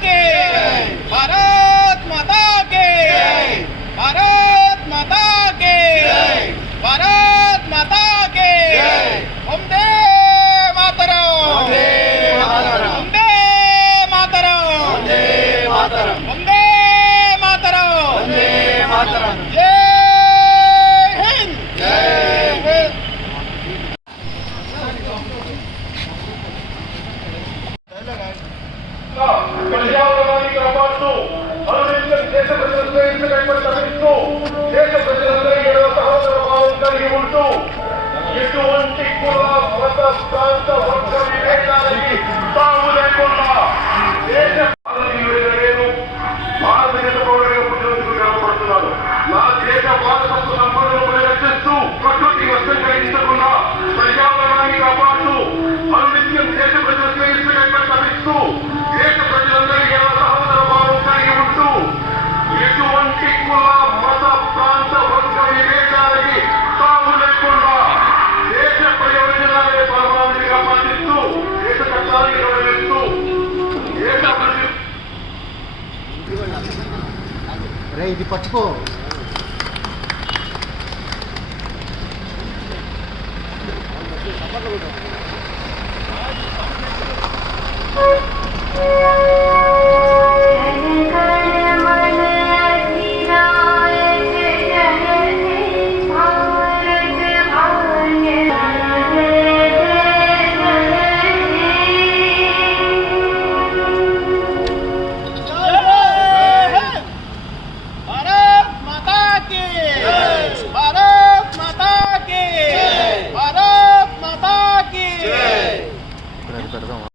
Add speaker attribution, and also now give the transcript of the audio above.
Speaker 1: કે ભારત માતા કે ભારત માતા કે ભારત માતા કે Vande Mataram. Vande Mataram. Vande Mataram. Vande Mataram. Vande Mataram. Vande Mataram.
Speaker 2: Pastor, what's going on here? రే ఇది పట్టుకో Thank you.
Speaker 1: perdón.